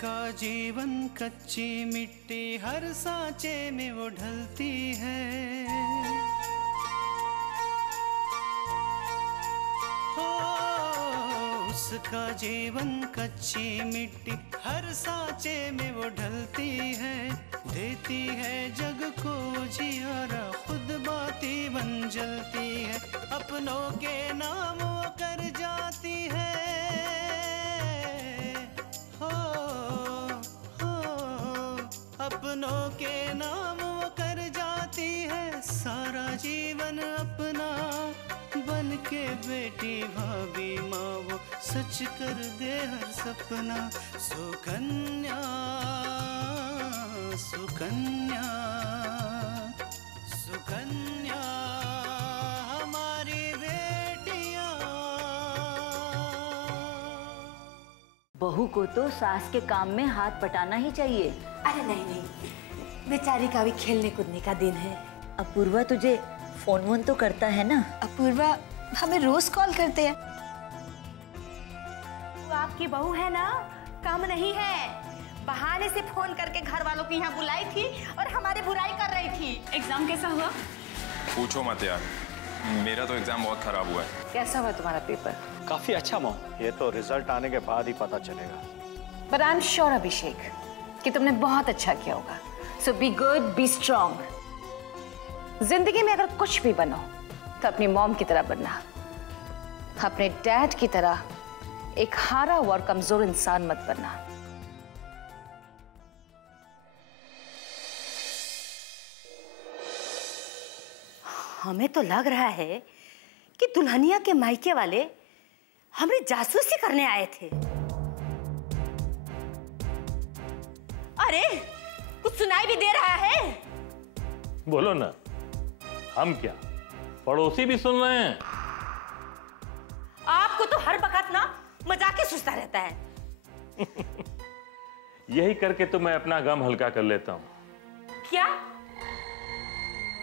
उसका जीवन कच्ची मिट्टी हर सांचे में वो ढलती है। हो उसका जीवन कच्ची मिट्टी हर सांचे में वो ढलती है। देती है जग को जियारा खुद बाती बन जलती है। अपनों के नाम वो कर जाती है। अपनों के नाम वो कर जाती है। सारा जीवन अपना बन के बेटी भाभी माँ वो सच कर दे हर सपना। सुकन्या सुकन्या सुकन्या हमारी बेटियाँ। बहू को तो सास के काम में हाथ बटाना ही चाहिए। अरे नहीं नहीं, बेचारी का भी खेलने कूदने का दिन है। अपूर्वा तुझे फोन वोन तो करता है ना? अपूर्वा हमें रोज कॉल करते हैं। वो आपकी बहू है ना, कम नहीं है। बहाने से फोन करके घर वालों को यहाँ बुलाई थी और हमारी बुराई कर रही थी। एग्जाम कैसा हुआ? पूछो मत यार, मेरा तो एग्जाम बहुत खराब हुआ है। कैसा हुआ तुम्हारा पेपर? काफी अच्छा मॉम, ये तो रिजल्ट आने के बाद ही पता चलेगा। बट आई एम श्योर अभिषेक कि तुमने बहुत अच्छा किया होगा। सो बी गुड, बी स्ट्रॉन्ग। जिंदगी में अगर कुछ भी बनो तो अपनी मॉम की तरह बनना। अपने डैड की तरह एक हारा हुआ और कमजोर इंसान मत बनना। हमें तो लग रहा है कि दुल्हनिया के मायके वाले हमें जासूसी करने आए थे। अरे कुछ सुनाई भी दे रहा है? बोलो ना, हम क्या पड़ोसी भी सुन रहे हैं? आपको तो हर वक्त ना मजाक ही सोचता रहता है। यही करके तो मैं अपना गम हल्का कर लेता हूँ। क्या?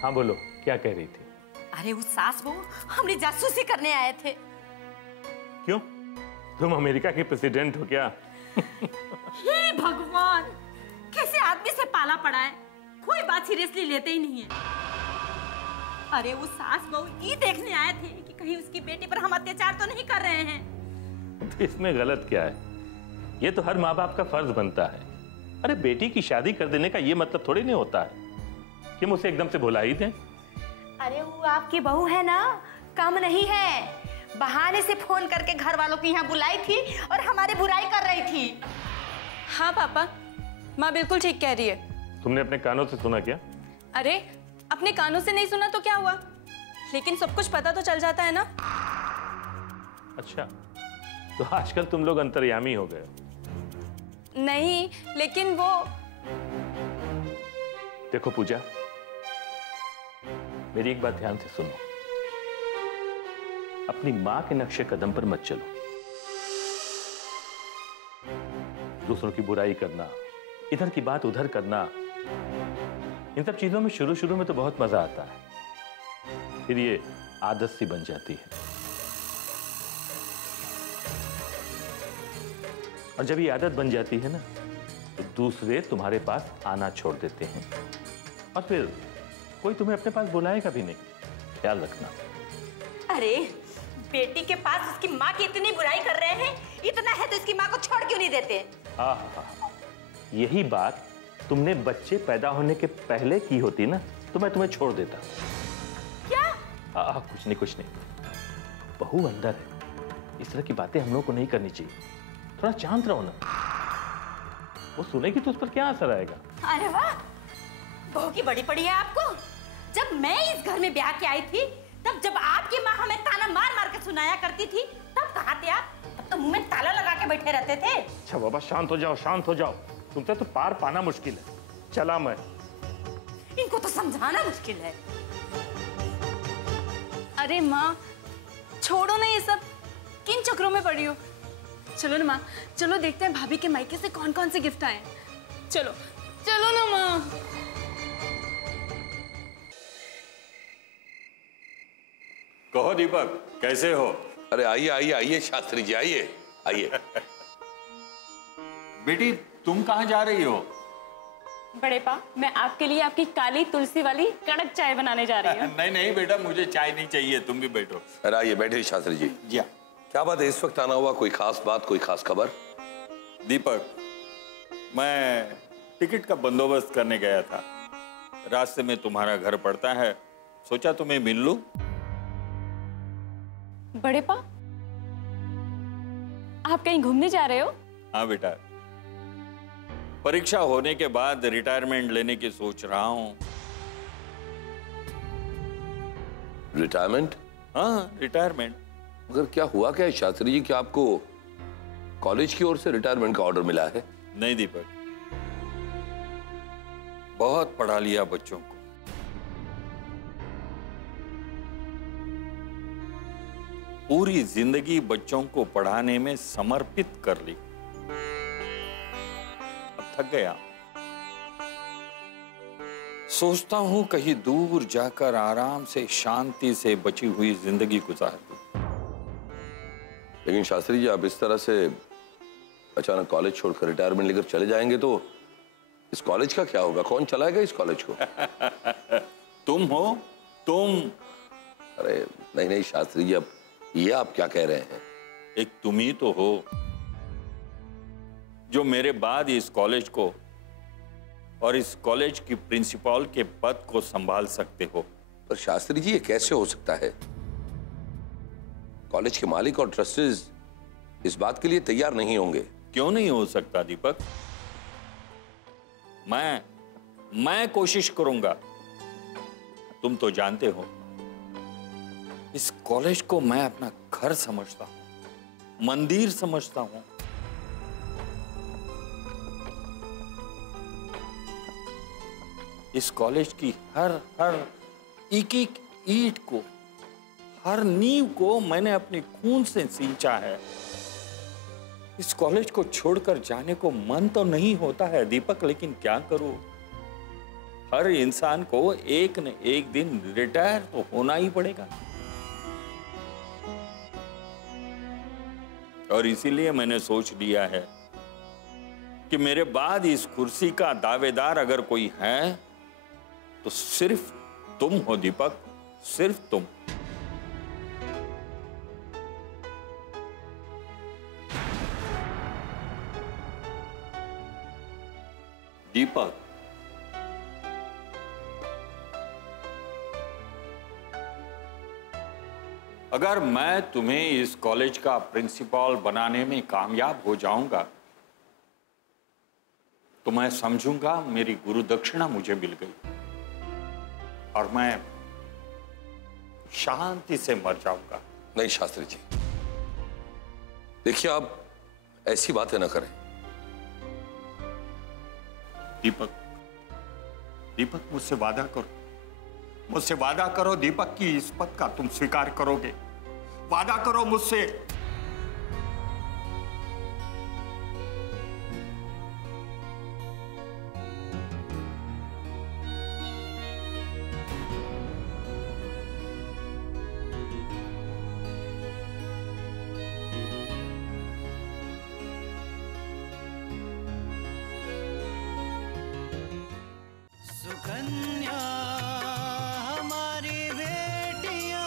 हाँ बोलो, क्या कह रही थी? अरे वो सास बहू हमने जासूसी करने आए थे। क्यों? तुम अमेरिका के प्रेसिडेंट हो क्या? हे भगवान, कैसे आदमी से पाला पड़ा है, कोई बात सीरियसली लेते ही नहीं है। अरे वो सास बहू ये देखने आए थे कि कहीं उसकी बेटी पर हम अत्याचार तो नहीं कर रहे हैं। तो इसमें गलत क्या है? ये तो हर माँ बाप का फर्ज बनता है। अरे बेटी की शादी कर देने का ये मतलब थोड़ी नहीं होता है कि हम उसे एकदम से भुला ही दें। अरे वो आपकी बहू है ना, कम नहीं है। बहाने से फोन करके घर वालों को यहाँ बुलाई थी और हमारी बुराई कर रही थी। हाँ पापा, माँ बिल्कुल ठीक कह रही है। तुमने अपने कानों से सुना क्या? अरे अपने कानों से नहीं सुना तो क्या हुआ, लेकिन सब कुछ पता तो चल जाता है ना। अच्छा, तो आजकल तुम लोग अंतर्यामी हो गए हो। नहीं, लेकिन वो देखो पूजा, मेरी एक बात ध्यान से सुनो। अपनी मां के नक्शे कदम पर मत चलो। दूसरों की बुराई करना, इधर की बात उधर करना, इन सब चीजों में शुरू शुरू में तो बहुत मजा आता है, फिर ये आदत सी बन जाती है। और जब ये आदत बन जाती है ना, तो दूसरे तुम्हारे पास आना छोड़ देते हैं और फिर कोई तुम्हें अपने पास बुलाएगा भी नहीं। ख्याल रखना। अरे बेटी के पास उसकी माँ की इतनी बुराई कर रहे हैं, इतना है तो इसकी माँ को छोड़ क्यों नहीं देते? यही बात तुमने बच्चे पैदा होने के पहले की होती ना, तो मैं तुम्हें छोड़ देता। क्या? कुछ नहीं। बहू अंदर है, इस तरह की बातें हम लोग को नहीं करनी चाहिए। थोड़ा शांत रहो ना, वो सुनेगी तो उस पर क्या असर आएगा? अरे वाह, बहू की बड़ी पड़ी है आपको। जब मैं इस घर में ब्याह के आई थी, तब जब आपकी माँ हमें ताना मार मार के सुनाया करती थी, तब कहाँ थे आप? तब तो मुंह में ताला लगा के बैठे रहते थे। अच्छा बाबा, शांत हो जाओ। तुमसे तो पार पाना मुश्किल है। चला मैं। इनको तो समझाना मुश्किल है। अरे माँ छोड़ो ना ये सब, किन चक्रों में पड़ी हो। चलो ना माँ, चलो देखते हैं भाभी के मायके से कौन कौन से गिफ्ट आए। चलो ना माँ। कहो दीपक, कैसे हो? अरे आइए शास्त्री जी, आइए। बेटी तुम कहाँ जा रही हो? बड़े पा, मैं आपके लिए आपकी काली तुलसी वाली कड़क चाय बनाने जा रही हूँ। नहीं नहीं बेटा, मुझे चाय नहीं चाहिए, तुम भी बैठो। अरे आइए बैठे शास्त्री जी। जी क्या बात है, इस वक्त आना हुआ? कोई खास बात, कोई खास खबर? दीपक, मैं टिकट का बंदोबस्त करने गया था। रास्ते में तुम्हारा घर पड़ता है, सोचा तुम्हें मिल लूं। बड़े पा, आप कहीं घूमने जा रहे हो? हाँ बेटा, परीक्षा होने के बाद रिटायरमेंट लेने की सोच रहा हूं। रिटायरमेंट? हाँ, रिटायरमेंट। मगर क्या हुआ क्या है शास्त्री जी, क्या आपको कॉलेज की ओर से रिटायरमेंट का ऑर्डर मिला है? नहीं दीपक, बहुत पढ़ा लिया बच्चों को। पूरी जिंदगी बच्चों को पढ़ाने में समर्पित कर ली। अब थक गया। सोचता हूं कहीं दूर जाकर आराम से शांति से बची हुई जिंदगी गुजार दूं। लेकिन शास्त्री जी, आप इस तरह से अचानक कॉलेज छोड़कर रिटायरमेंट लेकर चले जाएंगे तो इस कॉलेज का क्या होगा? कौन चलाएगा इस कॉलेज को? तुम हो, तुम। अरे नहीं नहीं शास्त्री जी, अब ये आप क्या कह रहे हैं? एक तुम ही तो हो जो मेरे बाद इस कॉलेज को और इस कॉलेज की प्रिंसिपल के पद को संभाल सकते हो। पर शास्त्री जी, ये कैसे हो सकता है? कॉलेज के मालिक और ट्रस्टीज इस बात के लिए तैयार नहीं होंगे। क्यों नहीं हो सकता दीपक? मैं कोशिश करूंगा। तुम तो जानते हो, इस कॉलेज को मैं अपना घर समझता हूं, मंदिर समझता हूं। इस कॉलेज की हर एक ईंट को, हर नींव को मैंने अपने खून से सींचा है। इस कॉलेज को छोड़कर जाने को मन तो नहीं होता है दीपक, लेकिन क्या करूं? हर इंसान को एक न एक दिन रिटायर तो होना ही पड़ेगा। और इसीलिए मैंने सोच लिया है कि मेरे बाद इस कुर्सी का दावेदार अगर कोई है तो सिर्फ तुम हो दीपक, सिर्फ तुम। दीपक, अगर मैं तुम्हें इस कॉलेज का प्रिंसिपल बनाने में कामयाब हो जाऊंगा तो मैं समझूंगा मेरी गुरु दक्षिणा मुझे मिल गई और मैं शांति से मर जाऊंगा। नहीं शास्त्री जी, देखिए आप ऐसी बातें ना करें। दीपक, दीपक मुझसे वादा करो, मुझसे वादा करो दीपक की इस पद का तुम स्वीकार करोगे। वादा करो मुझसे। सुकन्या हमारी बेटियां।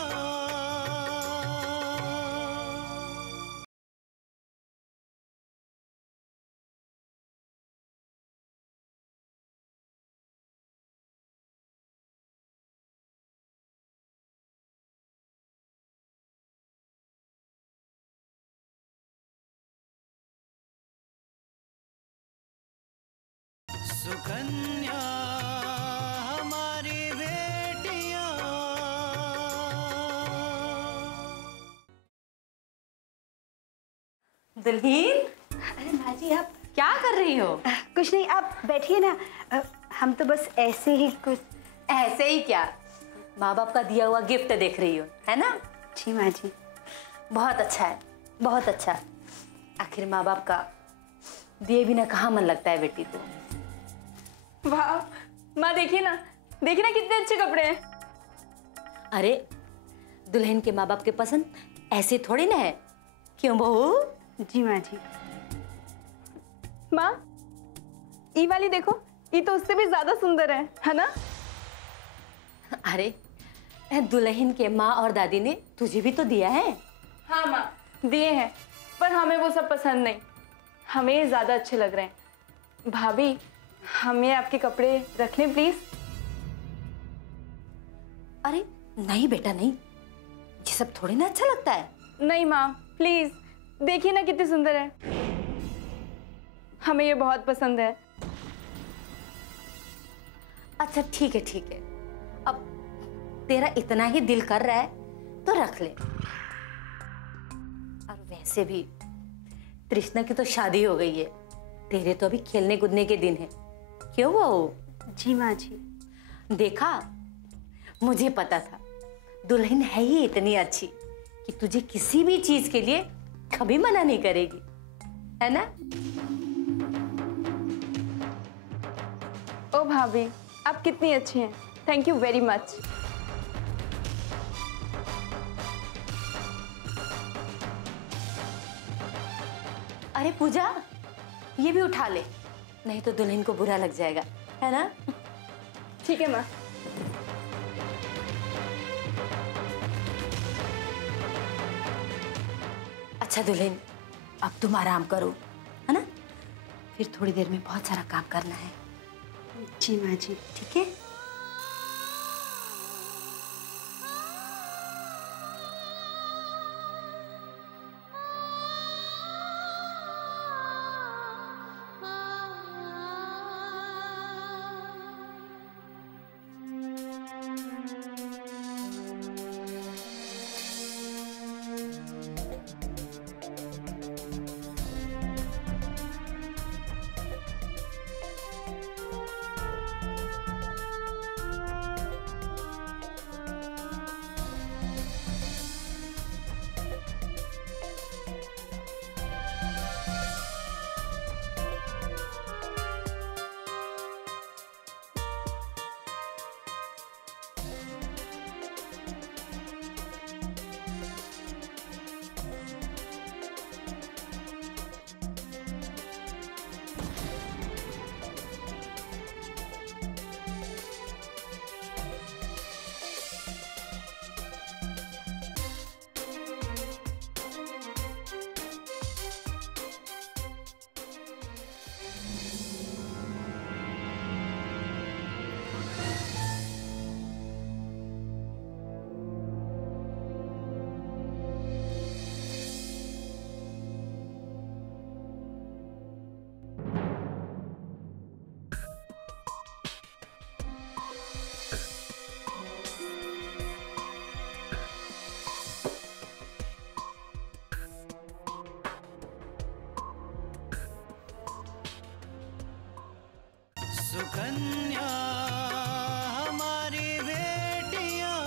सुकन्या हमारी बेटियां। दुल्हीन, अरे माँ जी, आप क्या कर रही हो? कुछ नहीं, आप बैठिए ना। हम तो बस ऐसे ही कुछ। ऐसे ही क्या, माँ बाप का दिया हुआ गिफ्ट देख रही हो, है ना? जी माँ जी। बहुत अच्छा है, बहुत अच्छा। आखिर माँ बाप का दिए बिना कहाँ मन लगता है बेटी को। वाह माँ, देखिए ना कितने अच्छे कपड़े हैं। अरे दुल्हन के माँ बाप के पसंद ऐसे थोड़ी ना है, क्यों बहू? जी माँ जी। माँ, ये वाली देखो, ये तो उससे भी ज्यादा सुंदर है ना? अरे दुल्हन के माँ और दादी ने तुझे भी तो दिया है। हाँ माँ, दिए हैं, पर हमें वो सब पसंद नहीं, हमें ये ज्यादा अच्छे लग रहे हैं। भाभी, हमें आपके कपड़े रख लें प्लीज? अरे नहीं बेटा नहीं, ये सब थोड़ी ना अच्छा लगता है। नहीं माँ प्लीज, देखिए ना कितनी सुंदर है, हमें ये बहुत पसंद है। अच्छा ठीक है ठीक है, अब तेरा इतना ही दिल कर रहा है तो रख ले। और वैसे भी तृष्णा की तो शादी हो गई है, तेरे तो अभी खेलने कूदने के दिन है, क्यों वो? जी माँ जी। देखा, मुझे पता था दुल्हन है ही इतनी अच्छी कि तुझे किसी भी चीज के लिए कभी मना नहीं करेगी, है ना? ओ भाभी, आप कितनी अच्छी हैं, थैंक यू वेरी मच। अरे पूजा, ये भी उठा ले, नहीं तो दुल्हन को बुरा लग जाएगा, है ना? ठीक है माँ। अच्छा दुल्हन, अब तुम आराम करो, है ना? फिर थोड़ी देर में बहुत सारा काम करना है। जी माँ जी। ठीक है? सुकन्या हमारी बेटियां,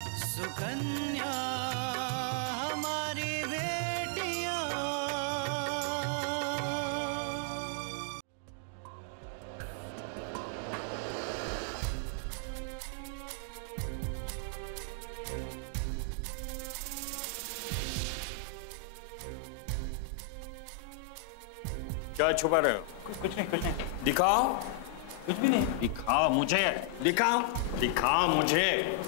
सुकन्या हमारी बेटियां। क्या छुपा रहे हो? कुछ नहीं। दिखाओ। कुछ भी नहीं। दिखाओ मुझे, दिखाओ, दिखाओ मुझे।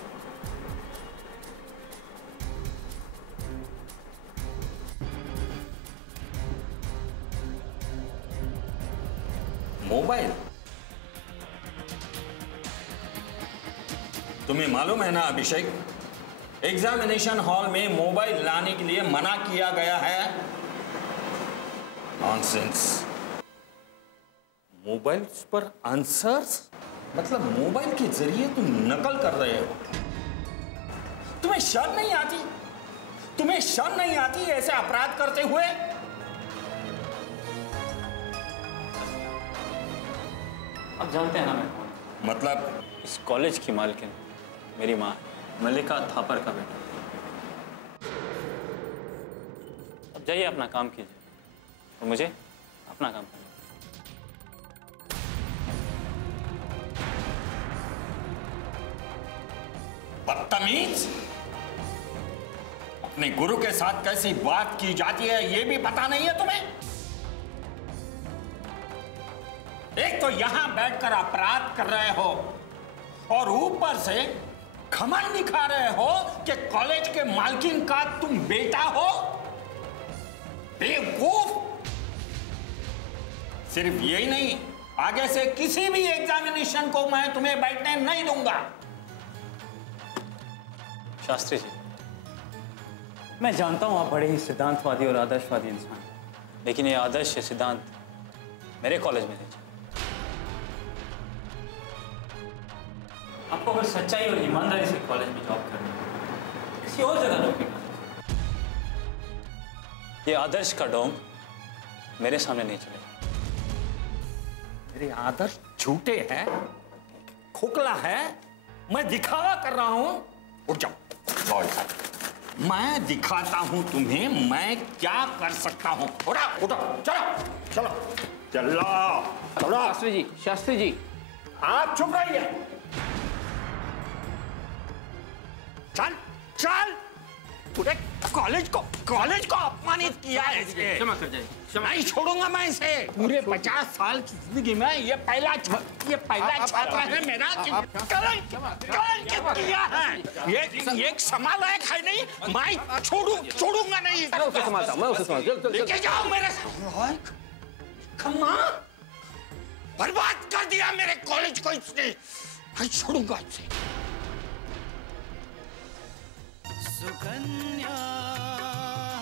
मोबाइल? तुम्हें मालूम है ना अभिषेक, एग्जामिनेशन हॉल में मोबाइल लाने के लिए मना किया गया है। नॉनसेंस। मोबाइल पर आंसर्स? मतलब मोबाइल के जरिए तुम नकल कर रहे हो। तुम्हें शर्म नहीं आती? तुम्हें शर्म नहीं आती ऐसे अपराध करते हुए? आप जानते हैं ना मैं कौन? मतलब इस कॉलेज की मालकिन मेरी माँ। मल्लिका थापर का बेटा। अब जाइए अपना काम कीजिए और मुझे अपना काम करना। बदतमीज! अपने गुरु के साथ कैसी बात की जाती है ये भी पता नहीं है तुम्हें? एक तो यहां बैठकर अपराध कर रहे हो और ऊपर से घमंड दिखा रहे हो कि कॉलेज के मालकिन का तुम बेटा हो। बेवकूफ! सिर्फ यही नहीं, आगे से किसी भी एग्जामिनेशन को मैं तुम्हें बैठने नहीं दूंगा। शास्त्री जी, मैं जानता हूं आप बड़े ही सिद्धांतवादी और आदर्शवादी इंसान हैं, लेकिन ये आदर्श ये सिद्धांत मेरे कॉलेज में नहीं चले। आपको अगर सच्चाई और ईमानदारी से कॉलेज में जॉब करनी है, किसी और जगह नौकरी करनी। ये आदर्श का डोंग मेरे सामने नहीं चलेगा। मेरे आदर्श झूठे हैं, खोखला है, मैं दिखावा कर रहा हूं। उठ जाओ, मैं दिखाता हूं तुम्हें मैं क्या कर सकता हूं। उठा, उठा, चलो चलो चलो चलो। शास्त्री जी, शास्त्री जी, आप चुप रहिए। चल चल, पूरे कॉलेज को अपमानित किया है इसने। क्षमा कर जाइए। नहीं छोड़ूंगा मैं इसे। पूरे 50 साल की जिंदगी में ये पहला छात्र है मेरा। कलंक किया है। ये क्षमा लायक है नहीं। मैं छोड़ूंगा नहीं। मैं उसे संभालता। लेके जाओ मेरे साथ। खम्मा बर्बाद कर दिया मेरे कॉलेज को इसने। मैं छोड़ूंगा इसे। सुकन्या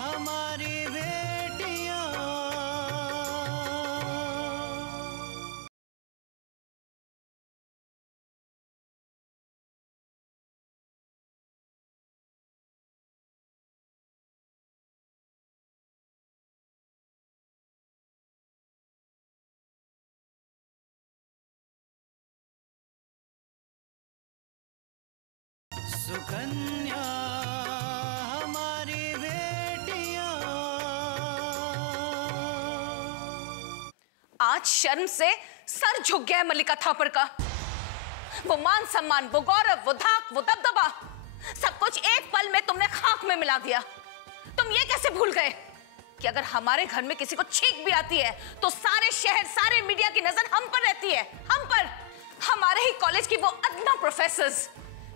हमारी बेटियां, सुकन्या हमारी बेटियां। आज शर्म से सर झुक गया है मल्लिका थापर का। वो मान सम्मान, वो गौरव, वो धाक, वो दबदबा, सब कुछ एक पल में तुमने खाक में मिला दिया। तुम ये कैसे भूल गए कि अगर हमारे घर में किसी को छींक भी आती है तो सारे शहर, सारे मीडिया की नजर हम पर रहती है। हम पर, हमारे ही कॉलेज की वो अदना प्रोफेसर्स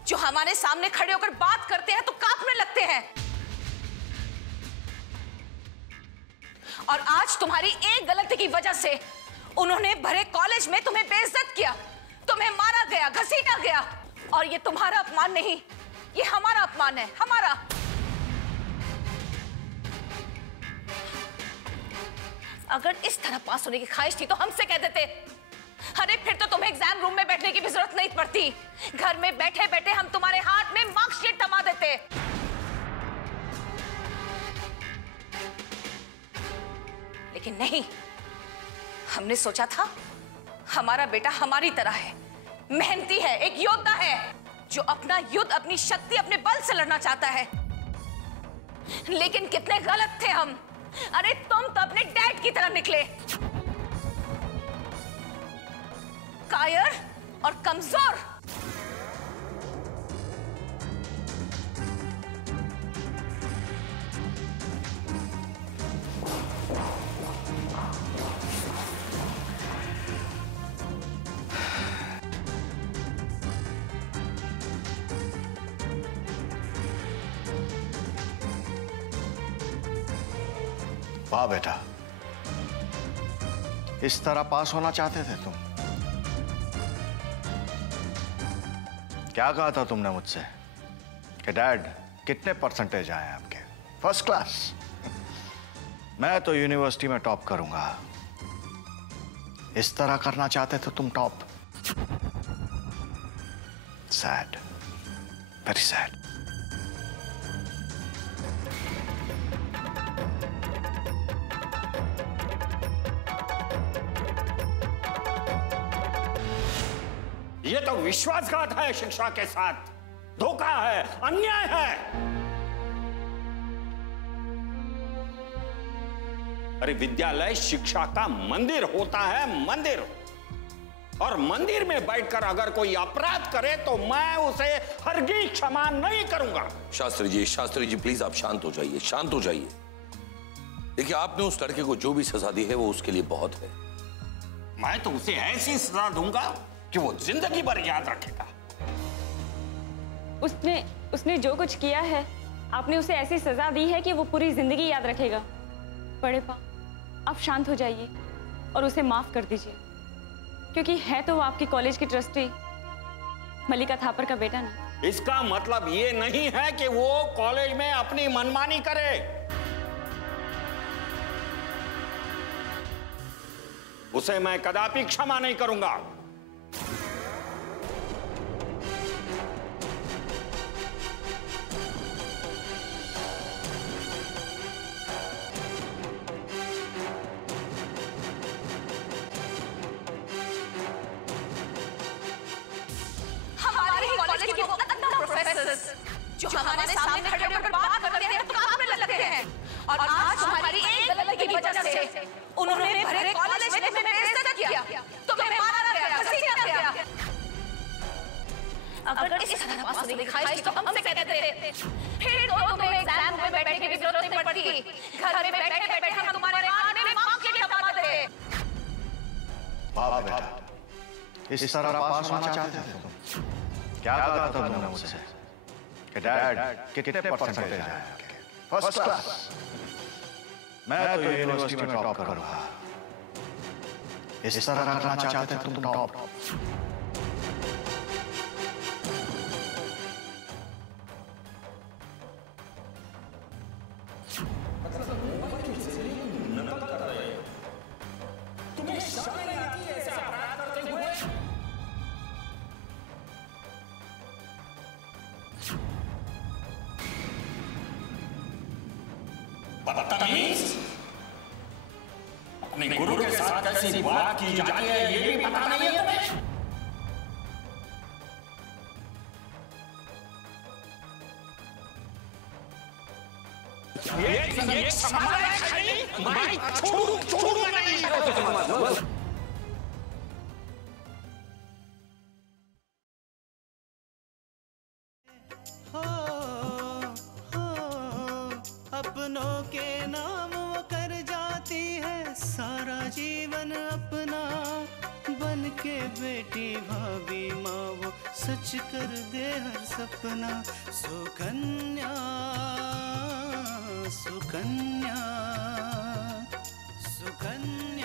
जो हमारे सामने खड़े होकर बात करते हैं तो कांपने लगते हैं। और आज तुम्हारी एक गलती की वजह से उन्होंने भरे कॉलेज में तुम्हें बेइज्जत किया, तुम्हें मारा गया, घसीटा गया। और ये तुम्हारा अपमान नहीं, ये हमारा अपमान है, हमारा। अगर इस तरह पास होने की ख्वाहिश थी तो हमसे कह देते। अरे फिर तो तुम्हें एग्जाम रूम में बैठने की भी जरूरत नहीं पड़ती। घर में बैठे बैठे हम तुम्हारे हाथ में मार्कशीट थमा देते। लेकिन नहीं, हमने सोचा था हमारा बेटा हमारी तरह है, मेहनती है, एक योद्धा है जो अपना युद्ध, अपनी शक्ति अपने बल से लड़ना चाहता है। लेकिन कितने गलत थे हम। अरे तुम तो अपने डैड की तरह निकले, कायर और कमजोर। वाह बेटा, इस तरह पास होना चाहते थे तुम? क्या कहा था तुमने मुझसे कि डैड कितने परसेंटेज आए आपके? First class. मैं तो यूनिवर्सिटी में टॉप करूंगा। इस तरह करना चाहते थे तुम टॉप? Sad, very sad. ये तो विश्वासघात है शिक्षा के साथ। धोखा है, अन्याय है। अरे विद्यालय शिक्षा का मंदिर होता है, मंदिर। और मंदिर में बैठकर अगर कोई अपराध करे तो मैं उसे हरगिज क्षमा नहीं करूंगा। शास्त्री जी प्लीज आप शांत हो जाइए, शांत हो जाइए। देखिए आपने उस लड़के को जो भी सजा दी है वो उसके लिए बहुत है। मैं तो उसे ऐसी सजा दूंगा कि वो जिंदगी भर याद रखेगा। उसने जो कुछ किया है, आपने उसे ऐसी सजा दी है कि वो पूरी जिंदगी याद रखेगा। बड़े पा, आप शांत हो जाइए और उसे माफ कर दीजिए, क्योंकि है तो वो आपकी कॉलेज की ट्रस्टी मल्लिका थापर का बेटा नहीं। इसका मतलब ये नहीं है कि वो कॉलेज में अपनी मनमानी करे। उसे मैं कदापि क्षमा नहीं करूंगा। हमारे कॉलेज के वो प्रोफेसर्स जो हमारे सामने खड़े होकर बात करते हैं तो कांपने लगते हैं, और आज हमारी एक गलती की वजह से उन्होंने भरे कॉलेज में तुम्हें बेइज्जत किया, तुम्हें मारा गया, घसीटा गया। अगर इस तरह पास दिखाई तो हमसे कहते थे, फिर तो तुम्हें एग्जाम में बैठने की जरूरत नहीं पड़ती। घर में बैठे बैठे हम तुम्हारे कान में मार्क्स के टपा देते। वाह बेटा, इस तरह पास होना चाहते थे तुम? क्या कहा था तुमने मुझसे कि डैड कितने परसेंटेज आए आपके? First class. मैं तो यूनिवर्सिटी में टॉप करूंगा। इस तरह करना चाहते थे तुम टॉप? अपने गुरु के साथ कैसी बात की जाती है ये भी पता नहीं है तुम्हें? ये संभाल है, मैं छोड़ूंगा नहीं। अपनों के नाम वो कर जाती है सारा जीवन अपना, बन के बेटी भाभी माँ वो सच कर दे हर सपना। सुकन्या सुकन्या सुकन्या।